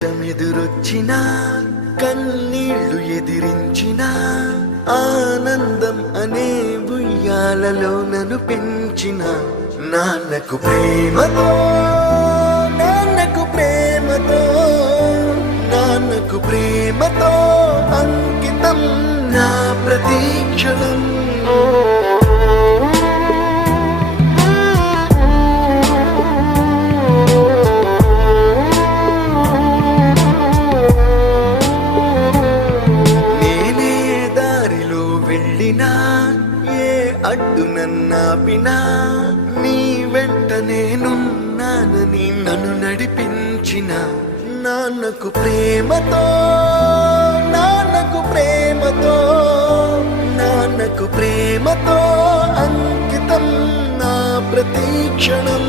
ఎదురొచ్చిన కన్నీళ్లు ఎదిరించిన ఆనందం అనే ఉయ్యాలలో నన్ను పెంచిన నాన్నకు ప్రేమతో నాన్నకు ప్రేమతో నాన్నకు ప్రేమతో అంకితం నా ప్రతీక్షణం. ఏ అడ్డు నన్నాపినా నీ వెంట నేనున్నానని నన్ను నడిపించిన నాన్నకు ప్రేమతో నాన్నకు ప్రేమతో నాన్నకు ప్రేమతో అంకితం నా ప్రతీక్షణం.